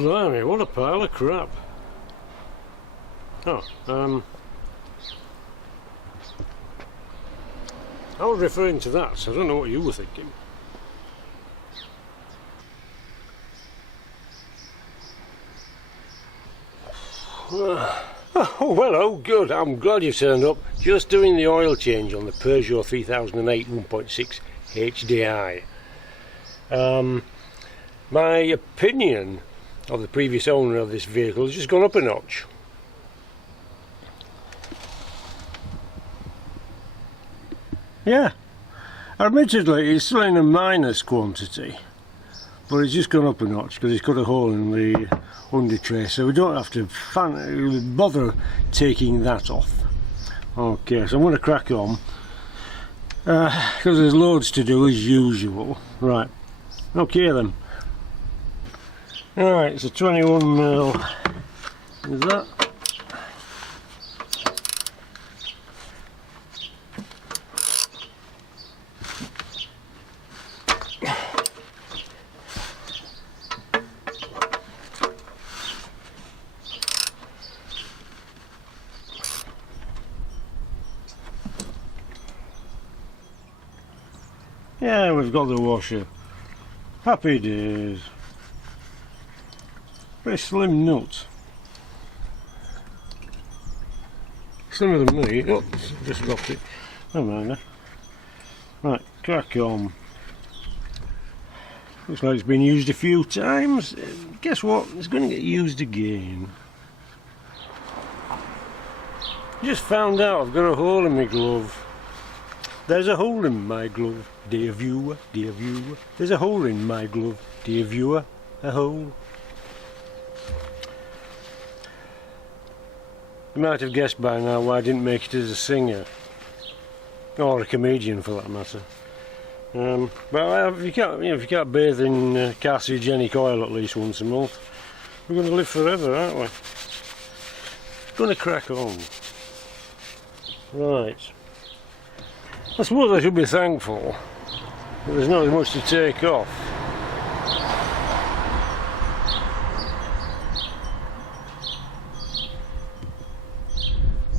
Blimey, what a pile of crap. Oh, I was referring to that, so I don't know what you were thinking. Oh, well, oh good, I'm glad you turned up. Just doing the oil change on the Peugeot 3008 1.6 HDI. My opinion of the previous owner of this vehicle has just gone up a notch. Yeah, admittedly it's still in a minus quantity, but it's just gone up a notch because it's got a hole in the under tray, so we don't have to bother taking that off. Okay, so I'm going to crack on because there's loads to do as usual. Right, okay then. Alright, it's a 21mm. Is that? Yeah, we've got the washer. Happy days. Very slim nut. Slimmer than me. Oh, just dropped it. Never mind. Right, crack on. Looks like it's been used a few times. Guess what? It's going to get used again. Just found out I've got a hole in my glove. There's a hole in my glove, dear viewer, dear viewer. There's a hole in my glove, dear viewer. A hole. You might have guessed by now why I didn't make it as a singer. Or a comedian for that matter. But if you can't bathe in carcinogenic oil at least once a month, we're going to live forever, aren't we? Going to crack on. Right. I suppose I should be thankful that there's not as much to take off.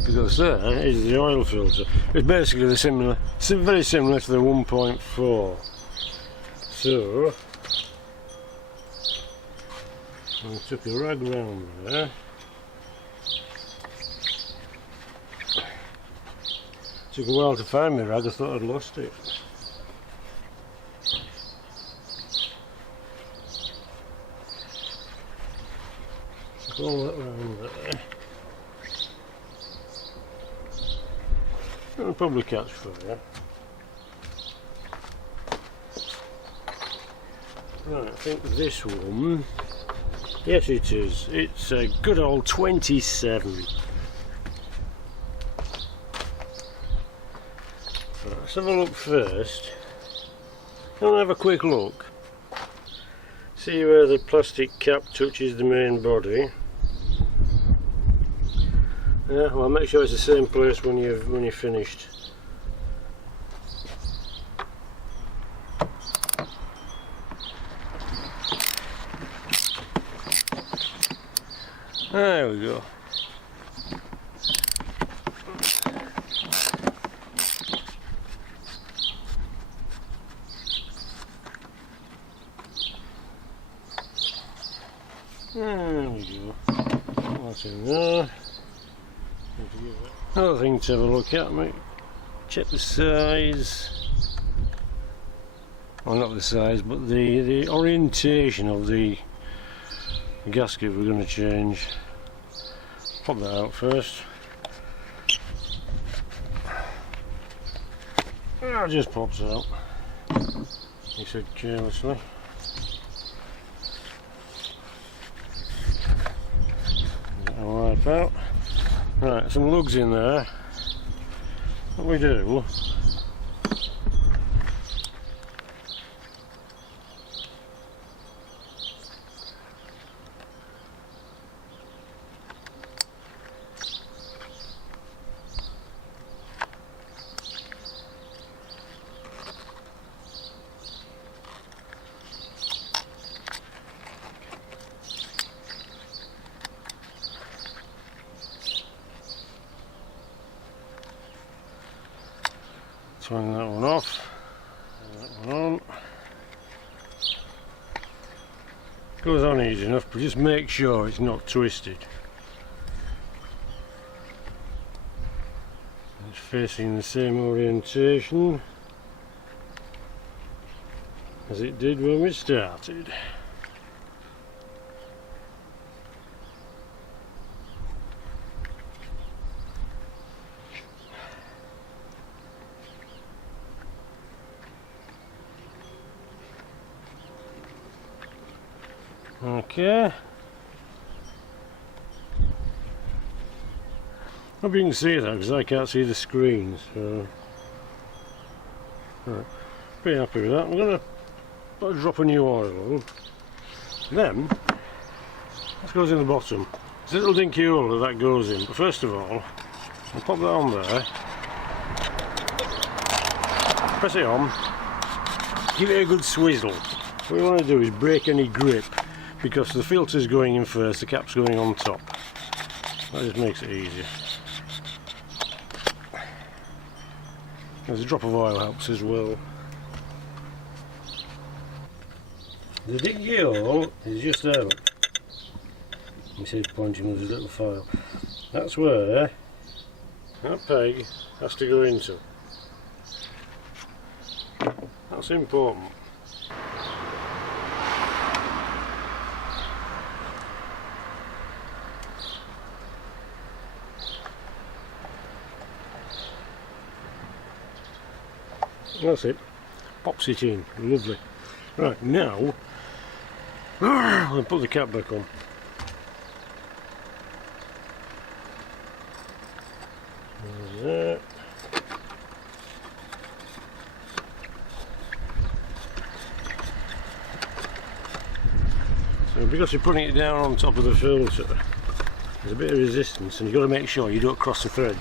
Because there is the oil filter. It's basically very similar to the 1.4. So I took a rag round there. Took a while to find my rag, I thought I'd lost it. All that round there. I'll probably catch fire. Right, I think this one, yes it is, it's a good old 27. Right, let's have a look first. I'll have a quick look. See where the plastic cap touches the main body. Yeah, well, make sure it's the same place when you're finished. There we go. There we go. That's in there. Another thing to have a look at, mate. Check the size. Well, not the size, but the orientation of the gasket we're going to change. Pop that out first. It just pops out. He said carelessly. I'll wipe out. Right, some lugs in there. What we do, Turn that one off, and that one on. Goes on easy enough, but just make sure it's not twisted. It's facing the same orientation as it did when we started. Okay. Hope you can see that because I can't see the screen, so right. Pretty happy with that. I'm going to put a drop of new oil on. Then, this goes in the bottom. There's a little dinky hole that goes in, but first of all, I'll pop that on there, press it on, give it a good swizzle. What we want to do is break any grip, because the filter's going in first, the cap's going on top. That just makes it easier. There's a drop of oil helps as well. The dingy hole is just there. You see it's pointing with his little file. That's where that peg has to go into. That's important. That's it. Pops it in. Lovely. Right, now I'll put the cap back on. There's that. So because you're putting it down on top of the filter, there's a bit of resistance, and you've got to make sure you don't cross the threads.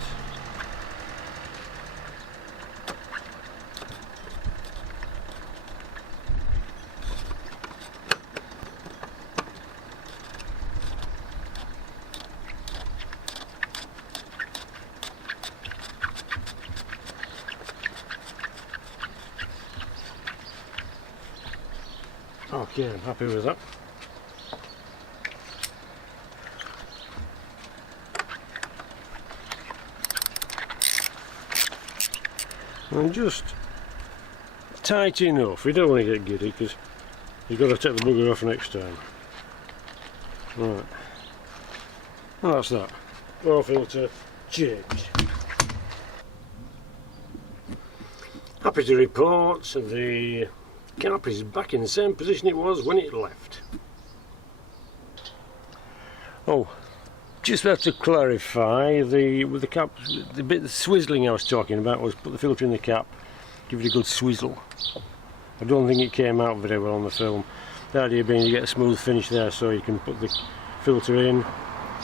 Okay, I'm happy with that. And just tight enough. You don't want to get giddy because you've got to take the bugger off next time. Right. Well, that's that. Oil filter changed. Happy to report the cap is back in the same position it was when it left. Oh, just have to clarify, with the cap, the bit of swizzling I was talking about was put the filter in the cap, give it a good swizzle. I don't think it came out very well on the film. The idea being you get a smooth finish there, so you can put the filter in,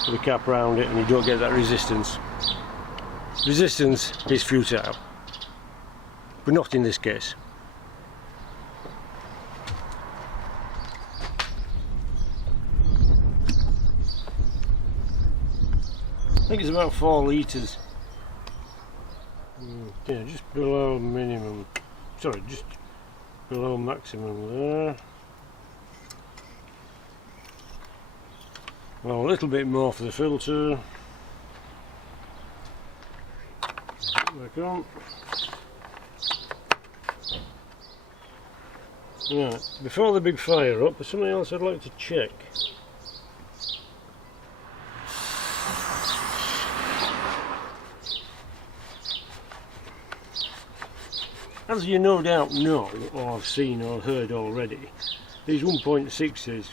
put the cap around it, and you don't get that resistance. Resistance is futile, but not in this case. I think it's about 4 litres. Yeah, just below minimum. Sorry, just below maximum there. Well, a little bit more for the filter. Back on. Right, before the big fire up, there's something else I'd like to check. As you no doubt know, or have seen or heard already, these 1.6s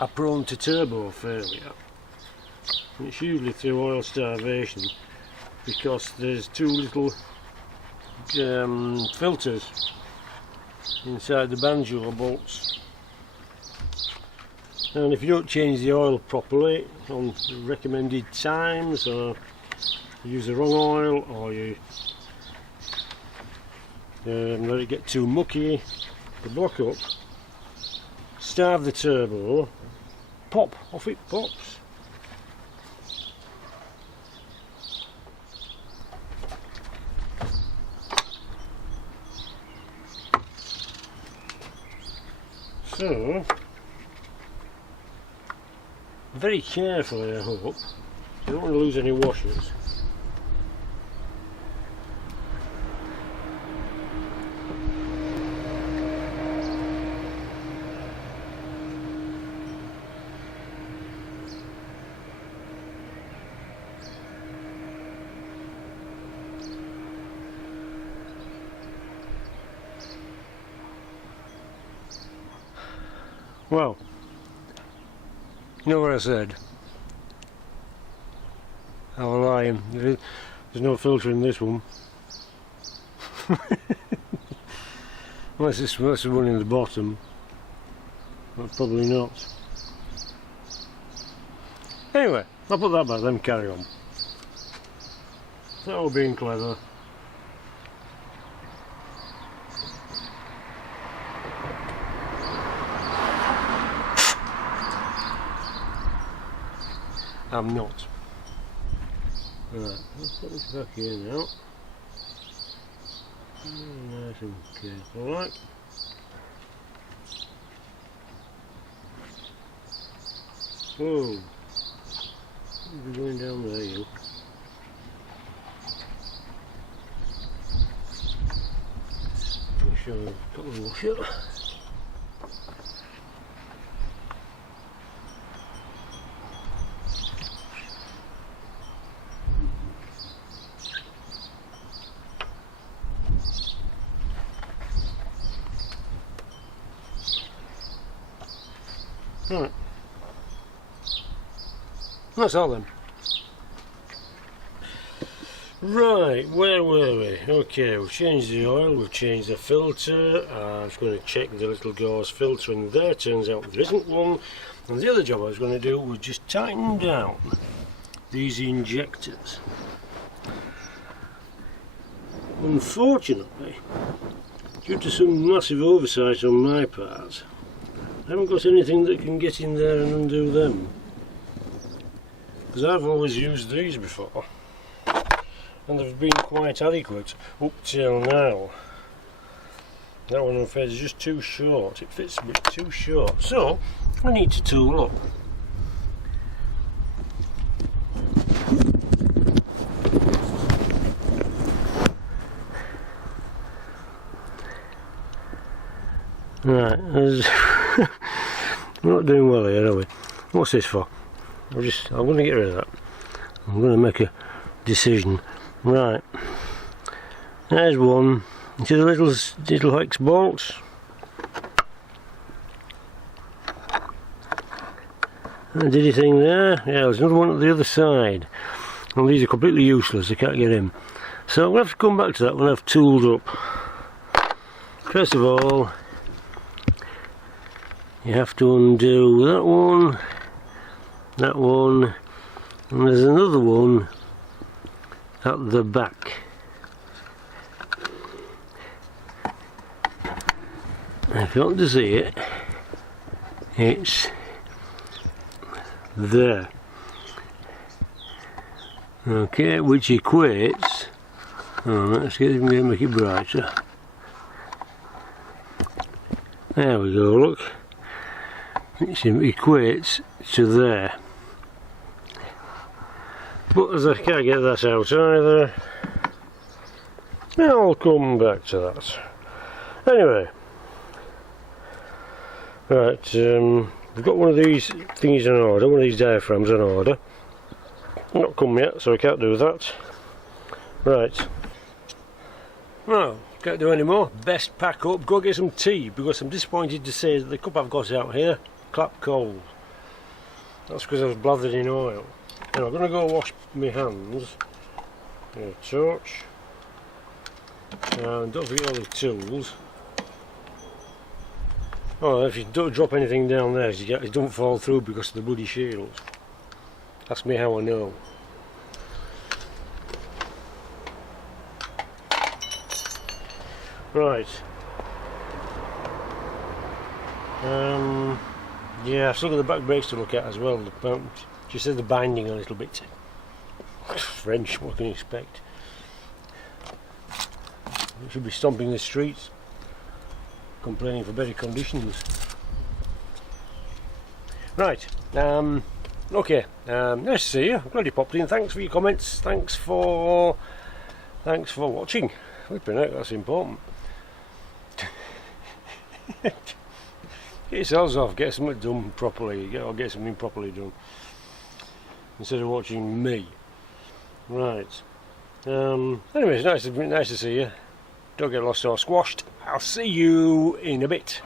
are prone to turbo failure. And it's usually through oil starvation, because there's too little filters inside the banjo bolts. And if you don't change the oil properly on the recommended times, or you use the wrong oil, or you let it get too mucky, the block up, starve the turbo, pop, off it pops. So, very carefully I hope, I don't want to lose any washers. Well, you know what I said? I was lying. There's no filter in this one. Unless that's the one in the bottom. But probably not. Anyway, I'll put that back, then carry on. That all being clever. I'm not. Right, let's put this back here now. Nice and careful, right? Whoa! You're going down there, you. Make sure I've got the washer. Right. That's all then. Right, where were we? Okay, we've changed the oil, we've changed the filter. I was going to check the little gauze filter in there, turns out there isn't one. And the other job I was going to do was just tighten down these injectors. Unfortunately, due to some massive oversight on my part, I haven't got anything that can get in there and undo them. Because I've always used these before, and they've been quite adequate up till now. That one I'm afraid is just too short, it fits a bit too short, so I need to tool up. Right, we're not doing well here, are we? What's this for? I'm going to get rid of that. I'm going to make a decision. Right, there's one. See the little hex bolts? Did anything there? Yeah, there's another one at the other side. And these are completely useless, I can't get in. So I'm going to have to come back to that when I've tooled up. First of all, you have to undo that one, and there's another one at the back. If you want to see it, it's there. Okay, which equates, let's make it brighter. There we go, look. It equates to there. But as I can't get that out either, I'll come back to that. Anyway, right, we've got one of these things on order, one of these diaphragms on order. Not come yet, so I can't do that. Right. Well, can't do any more. Best pack up, go get some tea, because I'm disappointed to say that the cup I've got out here, clap cold. That's because I was blathered in oil. Now I'm going to go wash my hands. Get a torch. And don't forget all the tools. Oh, if you don't drop anything down there, it don't fall through because of the bloody shields. Ask me how I know. Right. Yeah, I've still got the back brakes to look at as well. Just said the binding a little bit. French, what can you expect? You should be stomping the streets, complaining for better conditions. Right, okay, nice to see you. I'm glad you popped in. Thanks for your comments. Thanks for watching. Flipping out, that's important. Get yourselves off, get something done properly, or get something properly done, instead of watching me. Right. Anyways, nice to see you. Don't get lost or squashed. I'll see you in a bit.